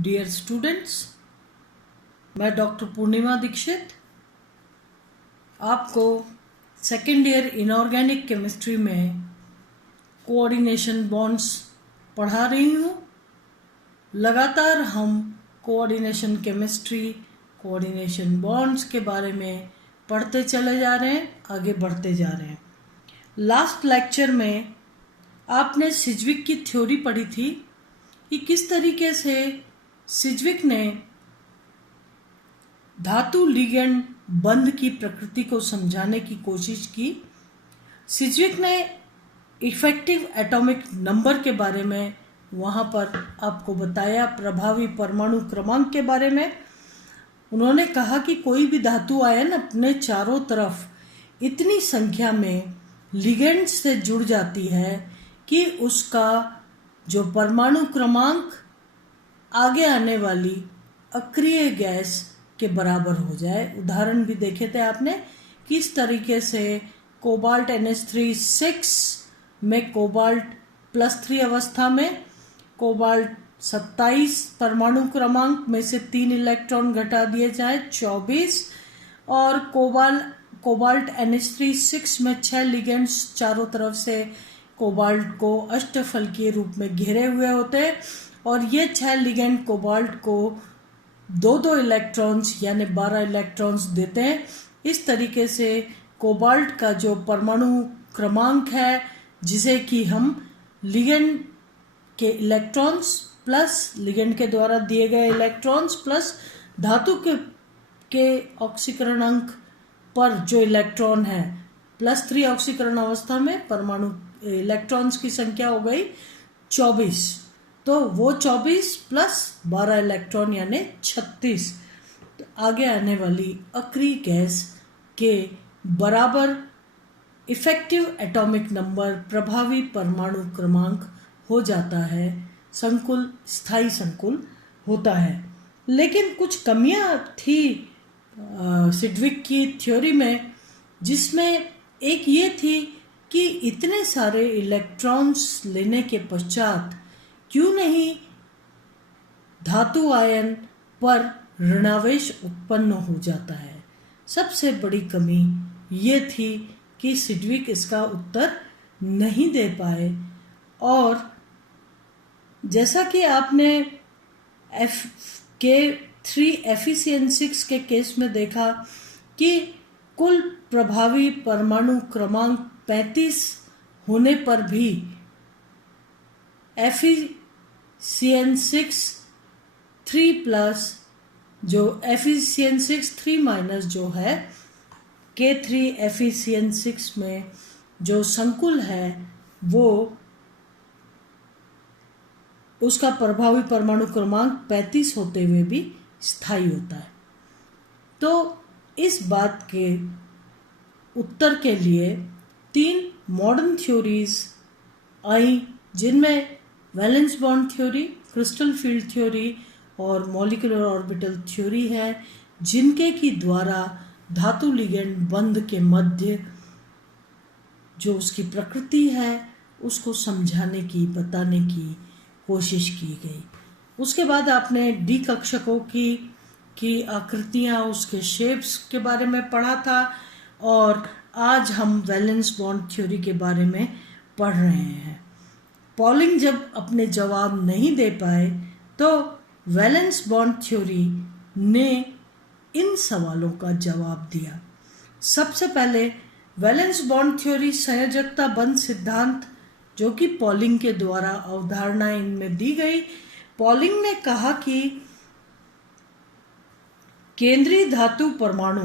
Dear students, मैं doctor पूर्णिमा दीक्षित आपको second year inorganic chemistry में कोऑर्डिनेशन बॉन्ड्स पढ़ा रही हूँ। लगातार हम कोऑर्डिनेशन केमिस्ट्री, कोऑर्डिनेशन बॉन्ड्स के बारे में पढ़ते चले जा रहे हैं, आगे बढ़ते जा रहे हैं। लास्ट लेक्चर में आपने सिज्विक की थ्योरी पढ़ी थी कि किस तरीके से सिज्विक ने धातु लिगेंड बंध की प्रकृति को समझाने की कोशिश की। सिज्विक ने इफेक्टिव एटॉमिक नंबर के बारे में वहाँ पर आपको बताया, प्रभावी परमाणु क्रमांक के बारे में। उन्होंने कहा कि कोई भी धातु आयन अपने चारों तरफ इतनी संख्या में लिगेंड से जुड़ जाती है कि उसका जो परमाणु क्रमांक आगे आने वाली अक्रिय गैस के बराबर हो जाए। उदाहरण भी देखे थे आपने, किस तरीके से कोबाल्ट NH3 6 में कोबाल्ट +3 अवस्था में कोबाल्ट 27 परमाणु क्रमांक में से 3 इलेक्ट्रॉन घटा दिए जाए 24, और कोबाल्ट NH3 6 में 6 लिगेंड्स चारों तरफ से कोबाल्ट को अष्टफल के रूप में घेरे हुए होते हैं, और ये 6 लिगेंड कोबाल्ट को 2-2 इलेक्ट्रॉन्स यानी 12 इलेक्ट्रॉन्स देते हैं। इस तरीके से कोबाल्ट का जो परमाणु क्रमांक है, जिसे कि हम लिगेंड के इलेक्ट्रॉन्स प्लस लिगेंड के द्वारा दिए गए इलेक्ट्रॉन्स प्लस धातु के ऑक्सीकरण अंक पर जो इलेक्ट्रॉन है, +3 ऑक्सीकरण अवस्था में परमाणु इलेक्ट्रॉन्स की संख्या हो गई 24, तो वो 24 प्लस 12 इलेक्ट्रॉन यानी 36 तो आगे आने वाली अक्रिय गैस के बराबर इफेक्टिव एटॉमिक नंबर, प्रभावी परमाणु क्रमांक हो जाता है। संकुल स्थायी संकुल होता है। लेकिन कुछ कमियां थी सिज्विक की थ्योरी में, जिसमें एक ये थी कि इतने सारे इलेक्ट्रॉन्स लेने के पश्चात क्यों नहीं धातु आयन पर ऋणावेश उत्पन्न हो जाता है। सबसे बड़ी कमी ये थी कि सिज्विक इसका उत्तर नहीं दे पाए। और जैसा कि आपने K3 Fe6 के केस में देखा कि कुल प्रभावी परमाणु क्रमांक 35 होने पर भी Fe6 3+ जो Fe6 3- जो है K3 Fe6 में जो संकुल है, वो उसका प्रभावी परमाणु क्रमांक 35 होते हुए भी स्थायी होता है। तो इस बात के उत्तर के लिए 3 मॉडर्न थ्योरीज आई, जिनमें valence bond theory, crystal field theory और मॉलिक्यूलर ऑर्बिटल थ्योरी है, जिनके की द्वारा धातु लिगेंड बंध के मध्य जो उसकी प्रकृति है उसको समझाने की, बताने की कोशिश की गई। उसके बाद आपने डी कक्षकों की आकृतियाँ, उसके शेप्स के बारे में पढ़ा था, और आज हम वैलेंस बॉन्ड थ्योरी के बारे में पढ़ रहे हैं। पॉलिंग जब अपने जवाब नहीं दे पाए तो वैलेंस बॉन्ड थ्योरी ने इन सवालों का जवाब दिया। सबसे पहले वैलेंस बॉन्ड थ्योरी संयोजकता बंध सिद्धांत, जो कि पॉलिंग के द्वारा अवधारणा इनमें दी गई। पॉलिंग ने कहा कि केंद्रीय धातु परमाणु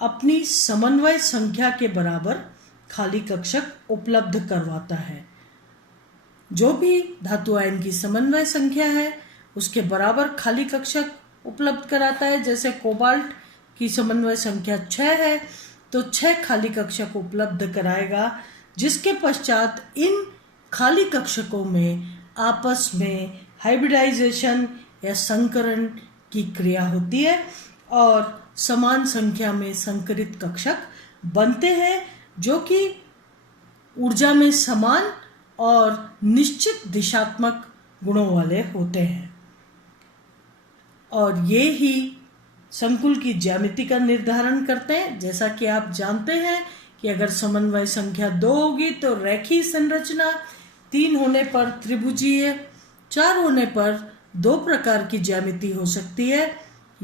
अपनी समन्वय संख्या के बराबर खाली कक्षक उपलब्ध करवाता है। जो भी धातु आयन की समन्वय संख्या है उसके बराबर खाली कक्षक उपलब्ध कराता है। जैसे कोबाल्ट की समन्वय संख्या 6 है तो 6 खाली कक्षक उपलब्ध कराएगा, जिसके पश्चात इन खाली कक्षकों में आपस में हाइब्रिडाइजेशन या संकरण की क्रिया होती है और समान संख्या में संकरित कक्षक बनते हैं, जो कि ऊर्जा में समान और निश्चित दिशात्मक गुणों वाले होते हैं। और ये ही संकुल की ज्यामिति का निर्धारण करते हैं। जैसा कि आप जानते हैं कि अगर समन्वय संख्या 2 होगी तो रेखीय संरचना, 3 होने पर त्रिभुजीय, 4 होने पर 2 प्रकार की ज्यामिति हो सकती है,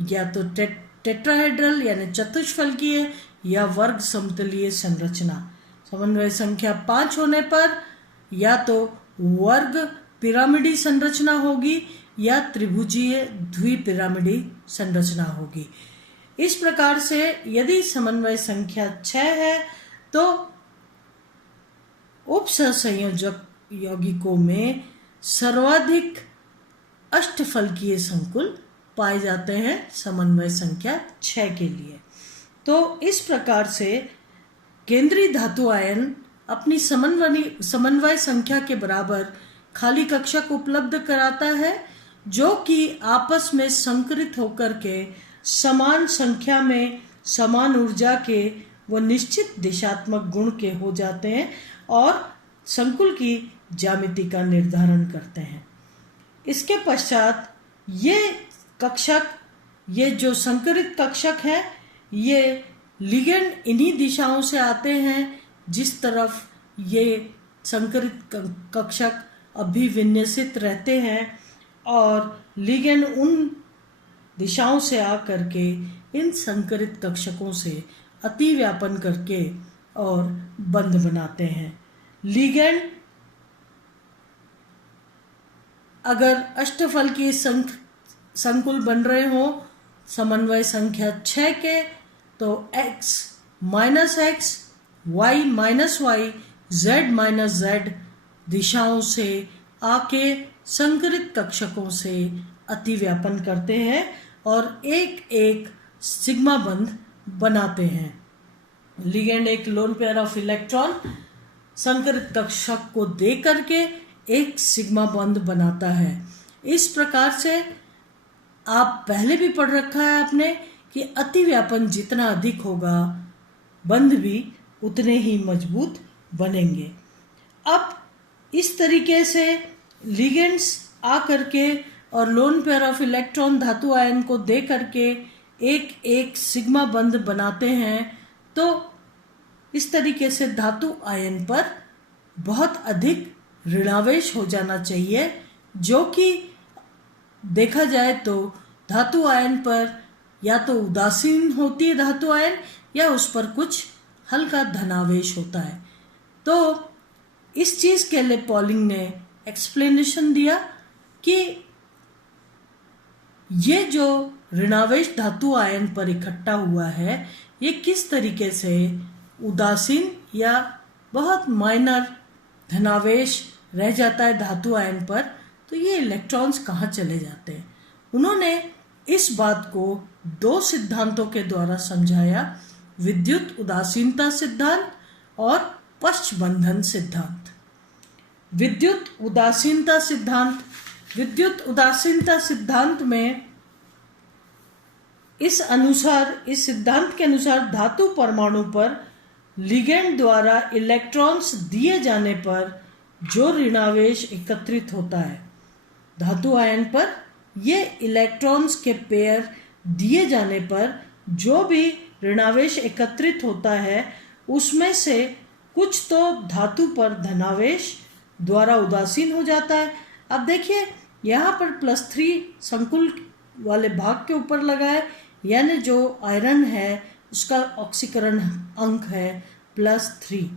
या तो टेट्राहेड्रल यानी चतुष्फलकीय या वर्ग समतलीय संरचना। समन्वय संख्या 5 होने पर या तो वर्ग पिरामिडी संरचना होगी या त्रिभुजीय द्विपिरामिडी संरचना होगी। इस प्रकार से यदि समन्वय संख्या 6 है तो उपसहसंयोजक यौगिकों में सर्वाधिक अष्टफलकीय संकुल पाए जाते हैं समन्वय संख्या 6 के लिए। तो इस प्रकार से केंद्रीय धातु आयन अपनी समन्वय संख्या के बराबर खाली कक्षक उपलब्ध कराता है, जो कि आपस में संकरित होकर के समान संख्या में समान ऊर्जा के व निश्चित दिशात्मक गुण के हो जाते हैं और संकुल की ज्यामिति का निर्धारण करते हैं। इसके पश्चात ये कक्षक, ये जो संकरित कक्षक है, ये लिगेंड इन्हीं दिशाओं से आते हैं जिस तरफ ये संकरित कक्षक अभिविन्यसित रहते हैं, और लिगेंड उन दिशाओं से आकर के इन संकरित कक्षकों से अतिव्यापन करके और बंध बनाते हैं। लिगेंड अगर अष्टफलकीय संकुल बन रहे हो समन्वय संख्या 6 के, तो x minus x, y minus y, z minus z दिशाओं से आके संकरित कक्षकों से अतिव्यापन करते हैं और एक एक सिग्मा बंध बनाते हैं। लिगेंड एक लोन पेयर ऑफ इलेक्ट्रॉन संकरित कक्षक को दे करके एक सिग्मा बंध बनाता है। इस प्रकार से आप पहले भी पढ़ रखा है आपने कि अतिव्यापन जितना अधिक होगा बंध भी उतने ही मजबूत बनेंगे। अब इस तरीके से लिगेंड्स आ करके और लोन पेयर ऑफ इलेक्ट्रॉन धातु आयन को दे करके एक एक सिग्मा बंध बनाते हैं। तो इस तरीके से धातु आयन पर बहुत अधिक ऋणावेश हो जाना चाहिए, जो कि देखा जाए तो धातु आयन पर या तो उदासीन होती है धातु आयन या उस पर कुछ हल्का धनावेश होता है। तो इस चीज के लिए पॉलिंग ने एक्सप्लेनेशन दिया कि ये जो ऋणावेश धातु आयन पर इकट्ठा हुआ है ये किस तरीके से उदासीन या बहुत माइनर धनावेश रह जाता है धातु आयन पर, तो ये इलेक्ट्रॉन्स कहाँ चले जाते हैं। उन्होंने इस बात को 2 सिद्धांतों के द्वारा समझाया, विद्युत उदासीनता सिद्धांत और पश्चबंधन सिद्धांत। विद्युत उदासीनता सिद्धांत में इस सिद्धांत के अनुसार धातु परमाणु पर लिगेंड द्वारा इलेक्ट्रॉन्स दिए जाने पर जो ऋणावेश एकत्रित होता है, धातु आयन पर ये इलेक्ट्रॉन्स के पेयर दिए जाने पर जो भी ऋणावेश एकत्रित होता है उसमें से कुछ तो धातु पर धनावेश द्वारा उदासीन हो जाता है। अब देखिए यहाँ पर +3 संकुल वाले भाग के ऊपर लगा है, यानी जो आयरन है उसका ऑक्सीकरण अंक है +3।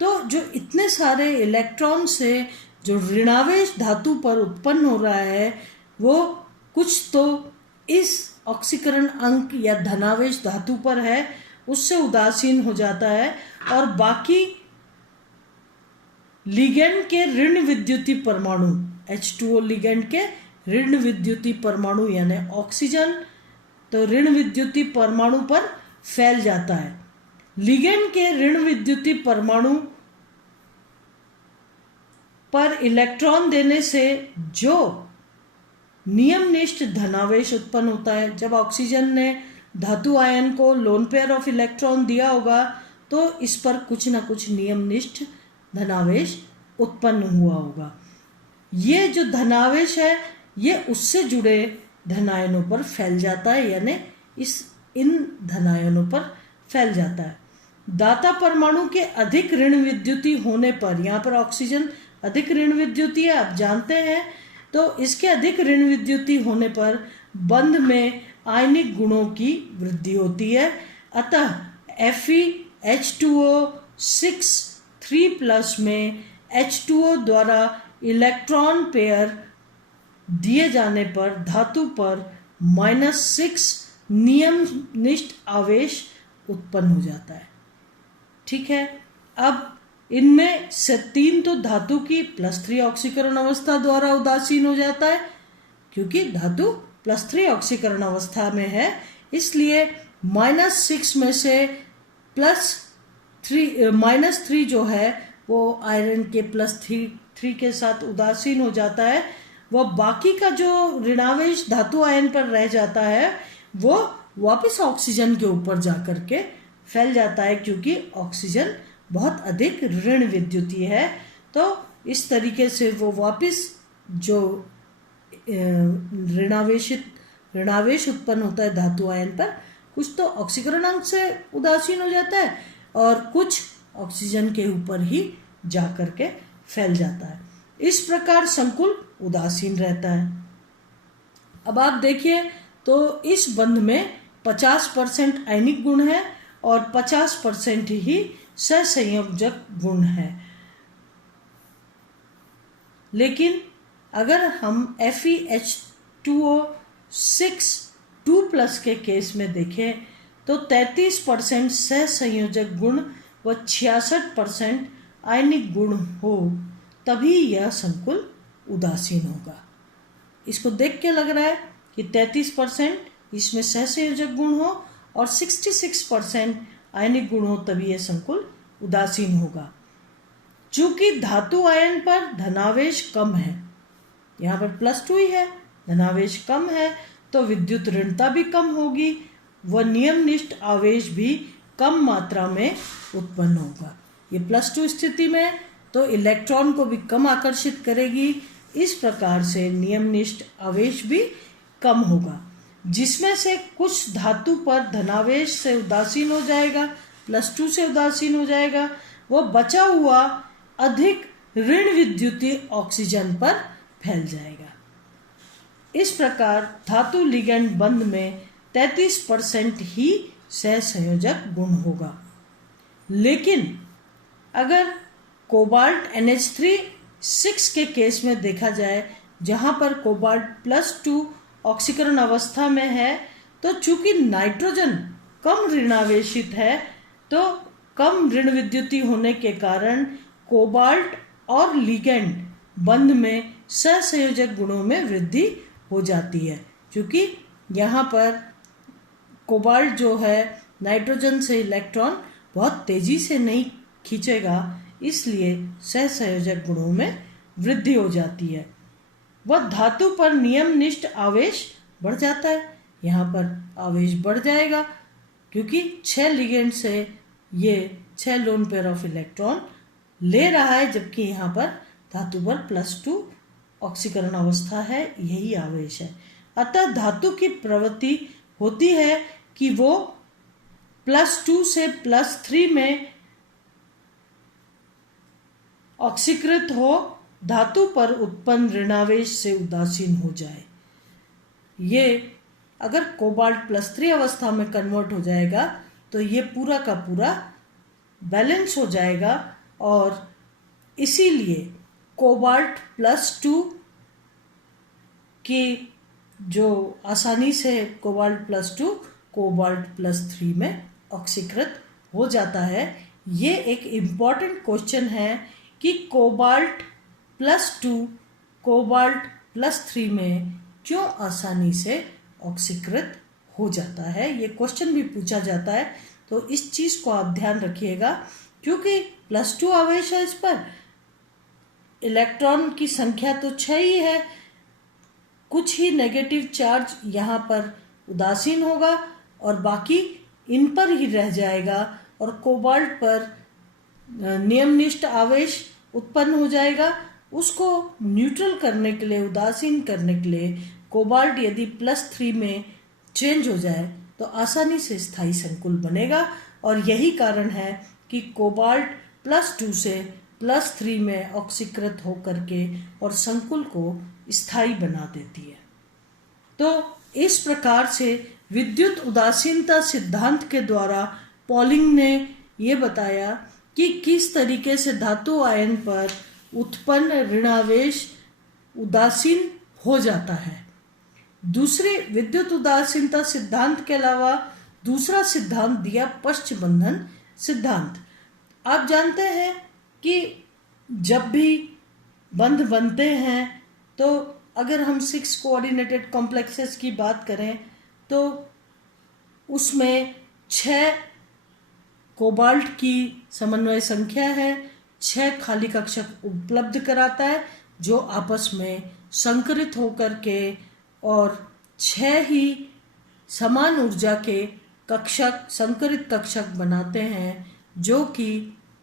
तो जो इतने सारे इलेक्ट्रॉन से जो ऋणावेश धातु पर उत्पन्न हो रहा है वो कुछ तो इस ऑक्सीकरण अंक या धनावेश धातु पर है, उससे उदासीन हो जाता है, और बाकी लिगेंड के ऋण विद्युतीय परमाणु H2O लिगेंड के ऋण विद्युतीय परमाणु यानी ऑक्सीजन तो ऋण विद्युतीय परमाणु पर फैल जाता है। लिगेंड के ऋण विद्युतीय परमाणु पर इलेक्ट्रॉन देने से जो नियमनिष्ठ धनावेश उत्पन्न होता है, जब ऑक्सीजन ने धातु आयन को लोन पेयर ऑफ इलेक्ट्रॉन दिया होगा तो इस पर कुछ ना कुछ नियमनिष्ठ धनावेश उत्पन्न हुआ होगा। ये जो धनावेश है ये उससे जुड़े धनायनों पर फैल जाता है, यानी इन धनायनों पर फैल जाता है। दाता परमाणु के अधिक ऋण विद्युती होने पर, यहाँ पर ऑक्सीजन अधिक ऋण विद्युती है, आप जानते हैं, तो इसके अधिक ऋण विद्युती होने पर बंध में आयनिक गुणों की वृद्धि होती है। अतः FeH2O 6 3+ में H2O द्वारा इलेक्ट्रॉन पेयर दिए जाने पर धातु पर -6 नियमनिष्ठ आवेश उत्पन्न हो जाता है। ठीक है, अब इनमें से 3 तो धातु की +3 ऑक्सीकरण अवस्था द्वारा उदासीन हो जाता है, क्योंकि धातु +3 ऑक्सीकरण अवस्था में है, इसलिए -6 में से -3 जो है वो आयरन के +3 के साथ उदासीन हो जाता है। वह बाकी का जो ऋणावेश धातु आयन पर रह जाता है वो वापस ऑक्सीजन के ऊपर जाकर के फैल जाता है, क्योंकि ऑक्सीजन बहुत अधिक ऋण विद्युतीय है। तो इस तरीके से वो वापस जो ऋणावेश उत्पन्न होता है धातु आयन पर, कुछ तो ऑक्सीकरण अंक से उदासीन हो जाता है और कुछ ऑक्सीजन के ऊपर ही जाकर के फैल जाता है। इस प्रकार संकुल उदासीन रहता है। अब आप देखिए तो इस बंध में 50% आयनिक गुण है और 50% ही सहसंयोजक गुण है। लेकिन अगर हम FeH2O 6 के केस में देखें तो 33% सहसंयोजक गुण व 66% आयनिक गुण हो, तभी यह संकुल उदासीन होगा। इसको देख के लग रहा है कि 33% इसमें सहसंयोजक गुण हो और 66% आयनिक गुण हो, तभी यह संकुल उदासीन होगा। चूंकि धातु आयन पर धनावेश कम है, यहाँ पर +2 ही है, धनावेश कम है, तो विद्युत ऋणता भी कम होगी व नियमनिष्ठ आवेश भी कम मात्रा में उत्पन्न होगा। ये +2 स्थिति में तो इलेक्ट्रॉन को भी कम आकर्षित करेगी, इस प्रकार से नियमनिष्ठ आवेश भी कम होगा, जिसमें से कुछ धातु पर धनावेश से उदासीन हो जाएगा, +2 से उदासीन हो जाएगा, वो बचा हुआ अधिक ऋण विद्युतीय ऑक्सीजन पर फैल जाएगा। इस प्रकार धातु लिगैंड बंध में 33% ही सहसंयोजक गुण होगा। लेकिन अगर कोबाल्ट NH3 6 के केस में देखा जाए, जहां पर कोबाल्ट +2 ऑक्सीकरण अवस्था में है, तो चूंकि नाइट्रोजन कम ऋणावेशित है, तो कम ऋण विद्युती होने के कारण कोबाल्ट और लिगैंड बंध में सहसंयोजक गुणों में वृद्धि हो जाती है। क्योंकि यहाँ पर कोबाल्ट जो है नाइट्रोजन से इलेक्ट्रॉन बहुत तेजी से नहीं खींचेगा, इसलिए सहसंयोजक गुणों में वृद्धि हो जाती है। वह धातु पर नियमनिष्ठ आवेश बढ़ जाता है, यहाँ पर आवेश बढ़ जाएगा क्योंकि 6 लिगेंड से ये 6 लोन पेयर ऑफ इलेक्ट्रॉन ले रहा है, जबकि यहाँ पर धातु पर +2 ऑक्सीकरण अवस्था है, यही आवेश है। अतः धातु की प्रवृत्ति होती है कि वो +2 से +3 में ऑक्सीकृत हो, धातु पर उत्पन्न ऋणावेश से उदासीन हो जाए। ये अगर कोबाल्ट +3 अवस्था में कन्वर्ट हो जाएगा तो ये पूरा का पूरा बैलेंस हो जाएगा, और इसीलिए कोबाल्ट +2 की जो आसानी से कोबाल्ट +2 कोबाल्ट +3 में ऑक्सीकृत हो जाता है। ये एक इम्पॉर्टेंट क्वेश्चन है कि कोबाल्ट +2 कोबाल्ट +3 में क्यों आसानी से ऑक्सीकृत हो जाता है, ये क्वेश्चन भी पूछा जाता है। तो इस चीज़ को आप ध्यान रखिएगा, क्योंकि +2 आवेश है, इस पर इलेक्ट्रॉन की संख्या तो 6 ही है, कुछ ही नेगेटिव चार्ज यहाँ पर उदासीन होगा और बाकी इन पर ही रह जाएगा, और कोबाल्ट पर नियमनिष्ठ आवेश उत्पन्न हो जाएगा। उसको न्यूट्रल करने के लिए, उदासीन करने के लिए कोबाल्ट यदि +3 में चेंज हो जाए तो आसानी से स्थायी संकुल बनेगा, और यही कारण है कि कोबाल्ट +2 से +3 में ऑक्सीकृत होकर के और संकुल को स्थायी बना देती है। तो इस प्रकार से विद्युत उदासीनता सिद्धांत के द्वारा पॉलिंग ने ये बताया कि किस तरीके से धातु आयन पर उत्पन्न ऋणावेश उदासीन हो जाता है। दूसरे विद्युत उदासीनता सिद्धांत के अलावा दूसरा सिद्धांत दिया पश्च बंधन सिद्धांत। आप जानते हैं कि जब भी बंध बनते हैं तो अगर हम 6 कोऑर्डिनेटेड कॉम्प्लेक्सेस की बात करें तो उसमें 6 कोबाल्ट की समन्वय संख्या है, 6 खाली कक्षक उपलब्ध कराता है जो आपस में संकरित होकर के और 6 ही समान ऊर्जा के कक्षक संकरित कक्षक बनाते हैं जो कि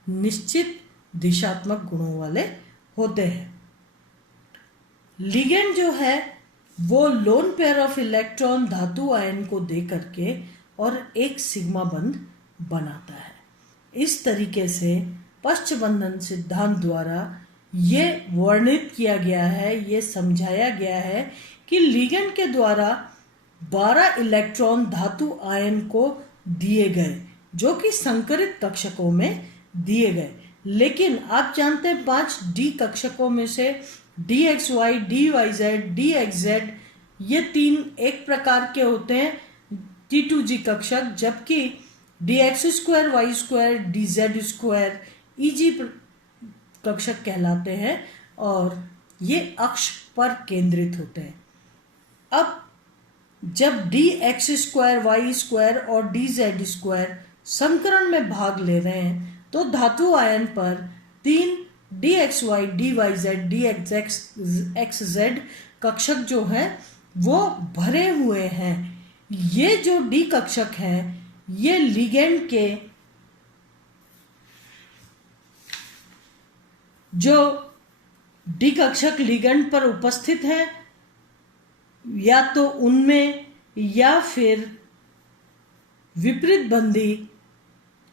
निश्चित दिशात्मक गुणों वाले होते हैं। लिगेंड जो है वो लोन पेयर ऑफ इलेक्ट्रॉन धातु आयन को दे करके और एक सिग्मा बंध बनाता है। इस तरीके से पश्च बंधन सिद्धांत द्वारा ये वर्णित किया गया है, ये समझाया गया है कि लिगेंड के द्वारा 12 इलेक्ट्रॉन धातु आयन को दिए गए जो कि संकरित कक्षकों में दिए गए, लेकिन आप जानते हैं 5 डी कक्षकों में से dxy, dyz, dxz ये 3 एक प्रकार के होते हैं T2G कक्षक, जबकि dx², y², dz² EG कक्षक कहलाते हैं और ये अक्ष पर केंद्रित होते हैं। अब जब dx², y² और dz² संकरण में भाग ले रहे हैं तो धातु आयन पर 3 dxy, dyz, dxz कक्षक जो हैं वो भरे हुए हैं। ये जो डी कक्षक हैं ये लिगेंड के जो डी कक्षक लिगेंड पर उपस्थित हैं या तो उनमें या फिर विपरीत बंधी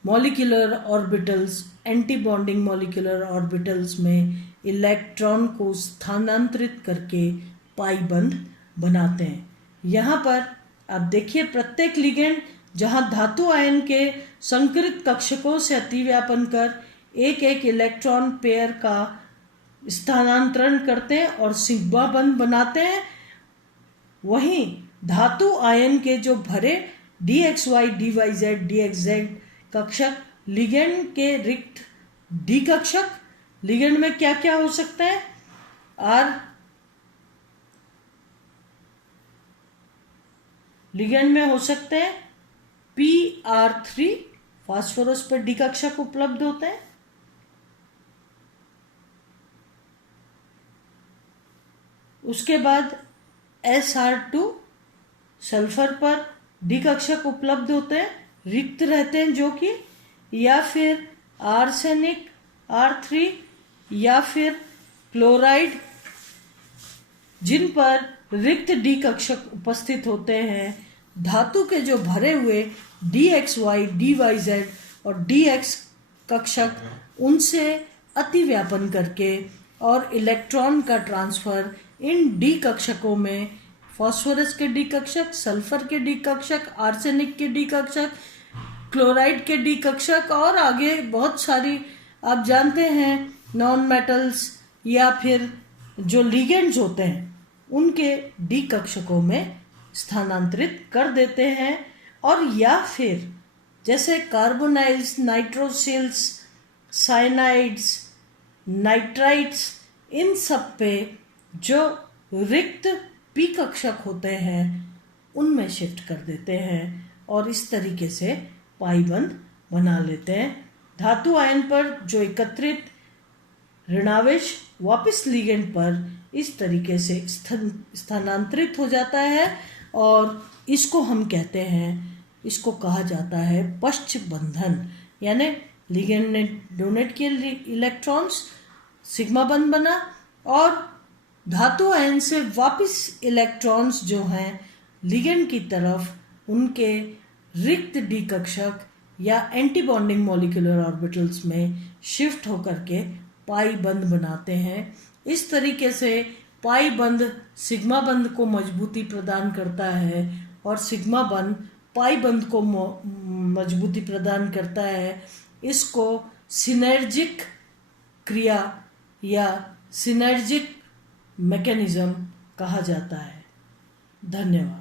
molecular orbitals, anti bonding molecular orbitals में इलेक्ट्रॉन को स्थानांतरित करके पाई बंध बनाते हैं। यहाँ पर आप देखिए प्रत्येक लिगेंड जहाँ धातु आयन के संकरित कक्षकों से अतिव्यापन कर एक एक इलेक्ट्रॉन पेयर का स्थानांतरण करते हैं और सिग्मा बंध बनाते हैं, वहीं धातु आयन के जो भरे dxy, dyz, dxz कक्षक लिगेंड के रिक्त डी कक्षक, लिगेंड में क्या क्या हो सकता है, लिगेंड में हो सकते हैं PR3 फास्फोरस पर डी कक्षक उपलब्ध होते हैं, उसके बाद SR2 सल्फर पर डी कक्षक उपलब्ध होते हैं, रिक्त रहते हैं जो कि, या फिर आर्सेनिक R3 या फिर क्लोराइड जिन पर रिक्त डी कक्षक उपस्थित होते हैं। धातु के जो भरे हुए dxy, dyz और dx कक्षक उनसे अतिव्यापन करके और इलेक्ट्रॉन का ट्रांसफर इन डी कक्षकों में फास्फोरस के डी कक्षक, सल्फर के डी कक्षक, आर्सेनिक के डी कक्षक, क्लोराइड के डी कक्षक और आगे बहुत सारी आप जानते हैं नॉन मेटल्स या फिर जो लिगेंड्स होते हैं उनके डी कक्षकों में स्थानांतरित कर देते हैं। और या फिर जैसे कार्बोनाइल्स, नाइट्रोसिल्स, साइनाइड्स, नाइट्राइट्स, इन सब पे जो रिक्त पी कक्षक होते हैं उनमें शिफ्ट कर देते हैं और इस तरीके से पाई बंध बना लेते हैं। धातु आयन पर जो एकत्रित ऋणावेश वापस लिगेंड पर इस तरीके से स्थानांतरित हो जाता है और इसको हम कहते हैं, इसको कहा जाता है पश्च बंधन, यानी लिगेंड ने डोनेट किए इलेक्ट्रॉन्स, सिग्मा बंध बना और धातु आयन से वापस इलेक्ट्रॉन्स जो हैं लिगेंड की तरफ उनके रिक्त डी कक्षक या एंटी बॉन्डिंग मॉलिक्यूलर ऑर्बिटल्स में शिफ्ट होकर के पाई बंध बनाते हैं। इस तरीके से पाई बंध सिग्मा बंध को मजबूती प्रदान करता है और सिग्मा बंध पाई बंध को मजबूती प्रदान करता है। इसको सिनर्जिक क्रिया या सिनर्जिक मैकेनिज्म कहा जाता है। धन्यवाद।